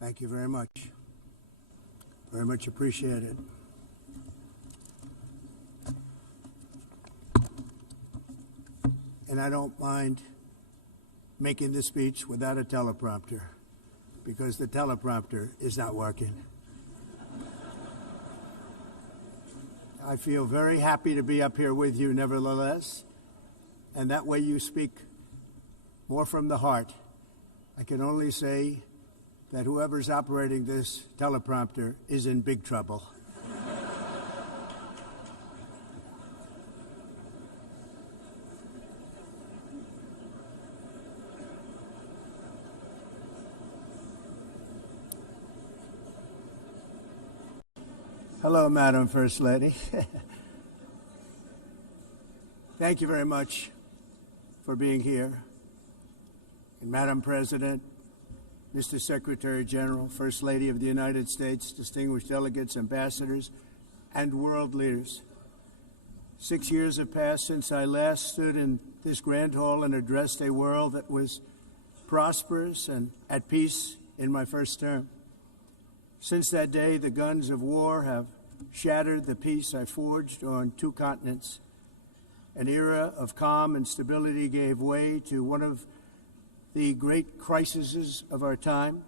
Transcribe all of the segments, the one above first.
Thank you very much. Very much appreciated. And I don't mind making the speech without a teleprompter, because the teleprompter is not working. I feel very happy to be up here with you nevertheless, and that way you speak more from the heart. I can only say that whoever's operating this teleprompter is in big trouble. Hello, Madam First Lady. Thank you very much for being here. And Madam President, Mr. Secretary General, First Lady of the United States, distinguished delegates, ambassadors, and world leaders. 6 years have passed since I last stood in this grand hall and addressed a world that was prosperous and at peace in my first term. Since that day, the guns of war have shattered the peace I forged on 2 continents. An era of calm and stability gave way to one of the great crises of our time.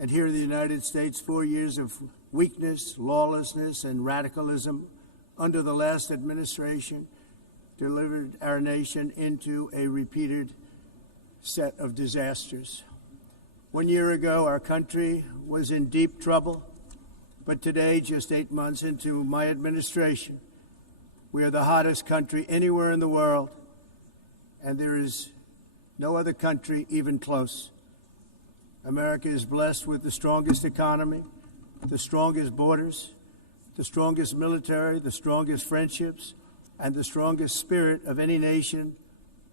And here in the United States, 4 years of weakness, lawlessness, and radicalism under the last administration delivered our nation into a repeated set of disasters. 1 year ago, our country was in deep trouble, but today, just 8 months into my administration, we are the hottest country anywhere in the world, and there is no other country even close. America is blessed with the strongest economy, the strongest borders, the strongest military, the strongest friendships, and the strongest spirit of any nation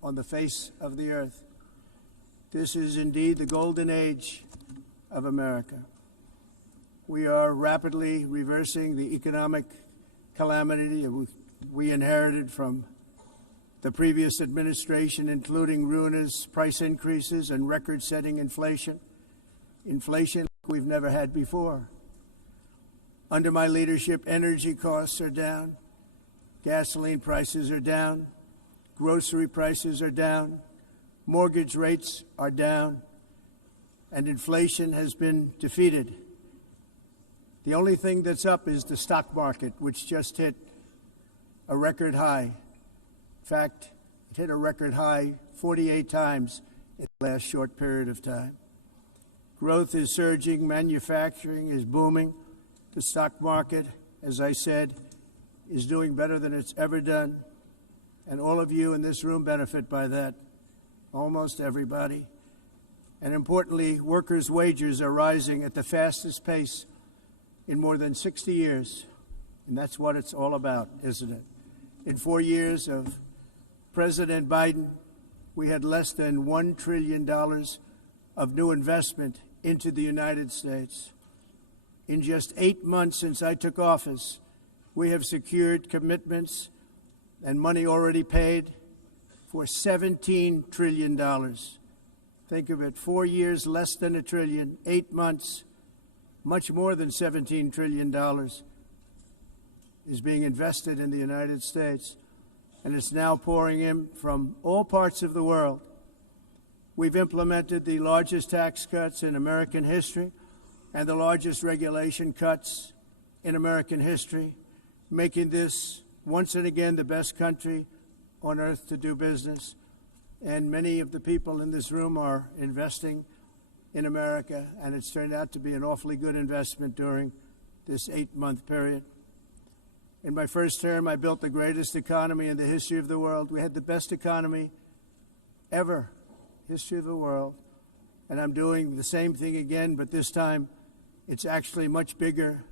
on the face of the earth. This is indeed the golden age of America. We are rapidly reversing the economic calamity we inherited from the previous administration, including ruinous price increases and record-setting inflation like we've never had before. Under my leadership, energy costs are down, gasoline prices are down, grocery prices are down, mortgage rates are down, and inflation has been defeated. The only thing that's up is the stock market, which just hit a record high. In fact, it hit a record high 48 times in the last short period of time. Growth is surging, manufacturing is booming. The stock market, as I said, is doing better than it's ever done. And all of you in this room benefit by that, almost everybody. And importantly, workers' wages are rising at the fastest pace in more than 60 years. And that's what it's all about, isn't it? In 4 years of President Biden, we had less than $1 trillion of new investment into the United States. In just 8 months since I took office, we have secured commitments and money already paid for $17 trillion. Think of it, 4 years, less than $1 trillion, 8 months, much more than $17 trillion is being invested in the United States, and it's now pouring in from all parts of the world. We've implemented the largest tax cuts in American history and the largest regulation cuts in American history, making this once and again the best country on earth to do business. And many of the people in this room are investing in America, and it's turned out to be an awfully good investment during this 8-month period. In my first term, I built the greatest economy in the history of the world. We had the best economy ever, history of the world. And I'm doing the same thing again, but this time it's actually much bigger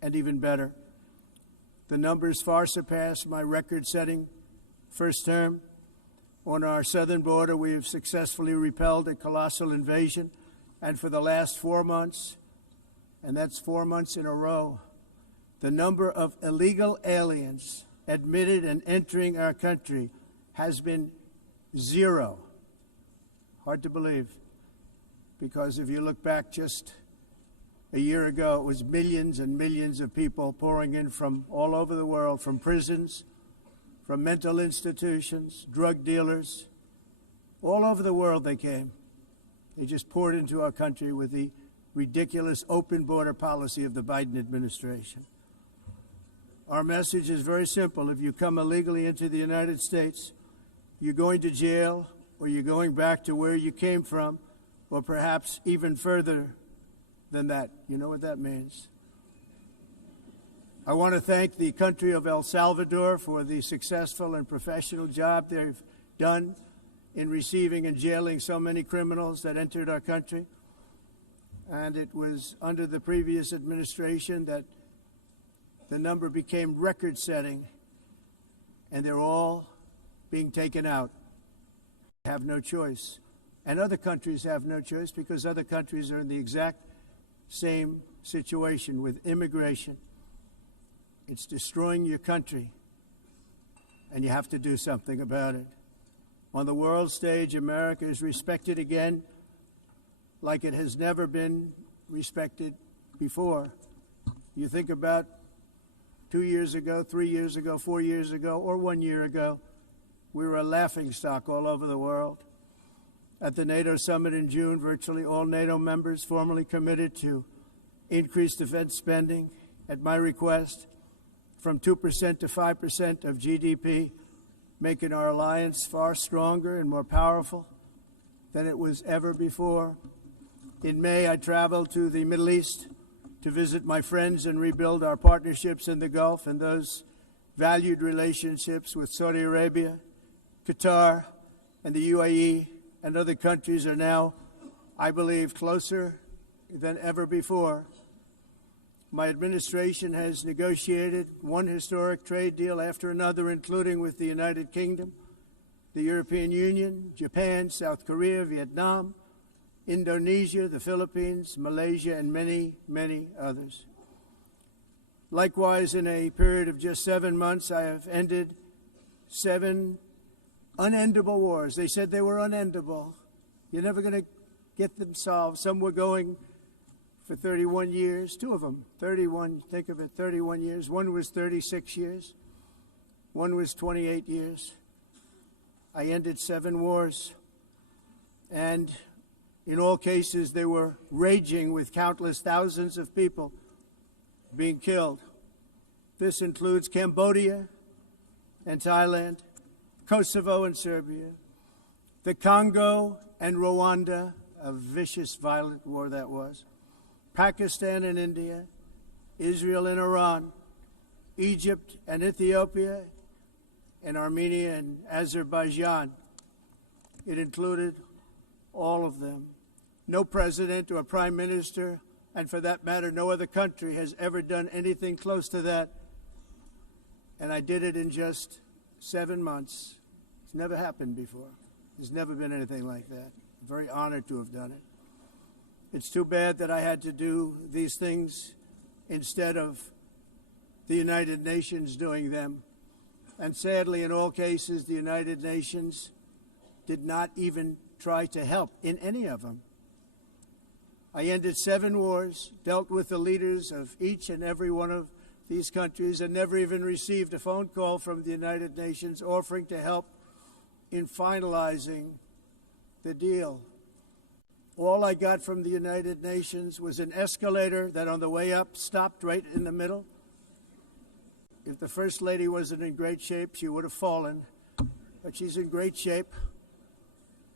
and even better. The numbers far surpass my record-setting first term. On our southern border, we have successfully repelled a colossal invasion. And for the last 4 months, and that's 4 months in a row, the number of illegal aliens admitted and entering our country has been 0. Hard to believe. because if you look back just a year ago, it was millions and millions of people pouring in from all over the world, from prisons, from mental institutions, drug dealers. All over the world they came. They just poured into our country with the ridiculous open border policy of the Biden administration. Our message is very simple. If you come illegally into the United States, you're going to jail, or you're going back to where you came from, or perhaps even further than that. You know what that means. I want to thank the country of El Salvador for the successful and professional job they've done in receiving and jailing so many criminals that entered our country. And it was under the previous administration that the number became record-setting, and they're all being taken out. They have no choice. And other countries have no choice because other countries are in the exact same situation with immigration. It's destroying your country, and you have to do something about it. On the world stage, America is respected again like it has never been respected before. You think about 2 years ago, 3 years ago, 4 years ago, or 1 year ago, we were a laughingstock all over the world. At the NATO summit in June, virtually all NATO members formally committed to increase defense spending at my request from 2% to 5% of GDP, making our alliance far stronger and more powerful than it was ever before. In May, I traveled to the Middle East to visit my friends and rebuild our partnerships in the Gulf and those valued relationships with Saudi Arabia, Qatar, and the UAE, and other countries are now, I believe, closer than ever before. My administration has negotiated one historic trade deal after another, including with the United Kingdom, the European Union, Japan, South Korea, Vietnam, Indonesia, the Philippines, Malaysia, and many, many others. Likewise, in a period of just 7 months, I have ended 7 unendable wars. They said they were unendable. You're never going to get them solved. Some were going for 31 years, 2 of them, 31, think of it, 31 years. One was 36 years. One was 28 years. I ended 7 wars. And in all cases, they were raging with countless thousands of people being killed. This includes Cambodia and Thailand, Kosovo and Serbia, the Congo and Rwanda, a vicious, violent war that was, Pakistan and India, Israel and Iran, Egypt and Ethiopia, and Armenia and Azerbaijan. It included all of them. No president or prime minister, and for that matter, no other country has ever done anything close to that. And I did it in just 7 months. It's never happened before. There's never been anything like that. I'm very honored to have done it. It's too bad that I had to do these things instead of the United Nations doing them. And sadly, in all cases, the United Nations did not even try to help in any of them. I ended 7 wars, dealt with the leaders of each and every one of these countries, and never even received a phone call from the United Nations offering to help in finalizing the deal. All I got from the United Nations was an escalator that on the way up stopped right in the middle. If the First Lady wasn't in great shape, she would have fallen, but she's in great shape.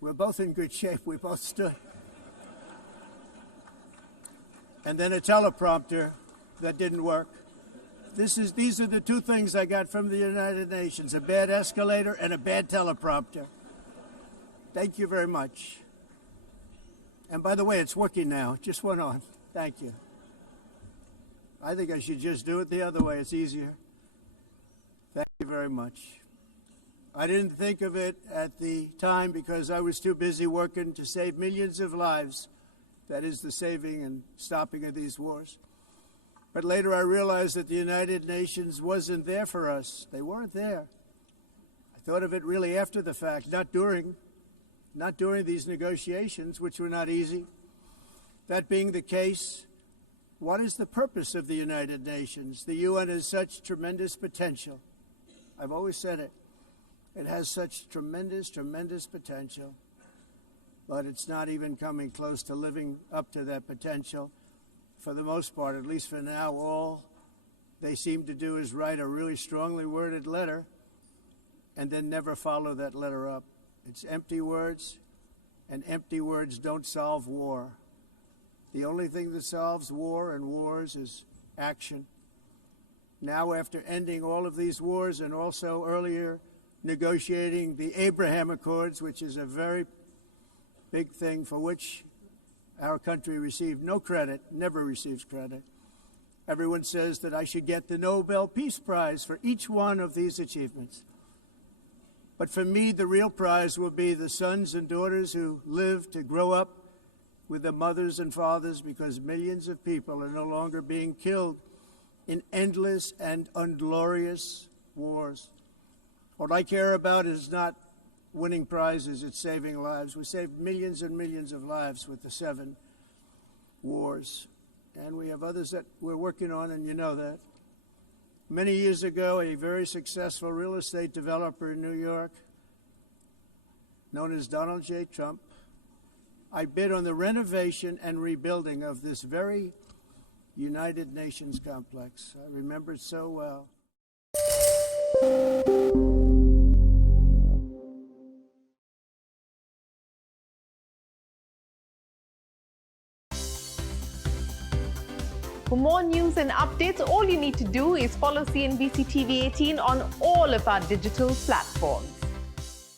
We're both in good shape. We both stood. And then a teleprompter that didn't work. These are the 2 things I got from the United Nations, a bad escalator and a bad teleprompter. Thank you very much. And by the way, it's working now. It just went on. Thank you. I think I should just do it the other way. It's easier. Thank you very much. I didn't think of it at the time because I was too busy working to save millions of lives. That is the saving and stopping of these wars. But later I realized that the United Nations wasn't there for us. They weren't there. I thought of it really after the fact, not during these negotiations, which were not easy. That being the case, what is the purpose of the United Nations? The UN has such tremendous potential. I've always said it. It has such tremendous, tremendous potential, but it's not even coming close to living up to that potential. For the most part, at least for now, all they seem to do is write a really strongly worded letter and then never follow that letter up. It's empty words, and empty words don't solve war. The only thing that solves war and wars is action. Now, after ending all of these wars and also earlier negotiating the Abraham Accords, which is a very big thing for which our country received no credit, never receives credit. Everyone says that I should get the Nobel Peace Prize for each one of these achievements. But for me, the real prize will be the sons and daughters who live to grow up with their mothers and fathers, because millions of people are no longer being killed in endless and unglorious wars. What I care about is not winning prizes, it's saving lives. We saved millions and millions of lives with the 7 wars. And we have others that we're working on, and you know that. Many years ago, a very successful real estate developer in New York, known as Donald J. Trump, I bid on the renovation and rebuilding of this very United Nations complex. I remember it so well. For more news and updates, all you need to do is follow CNBC-TV18 on all of our digital platforms.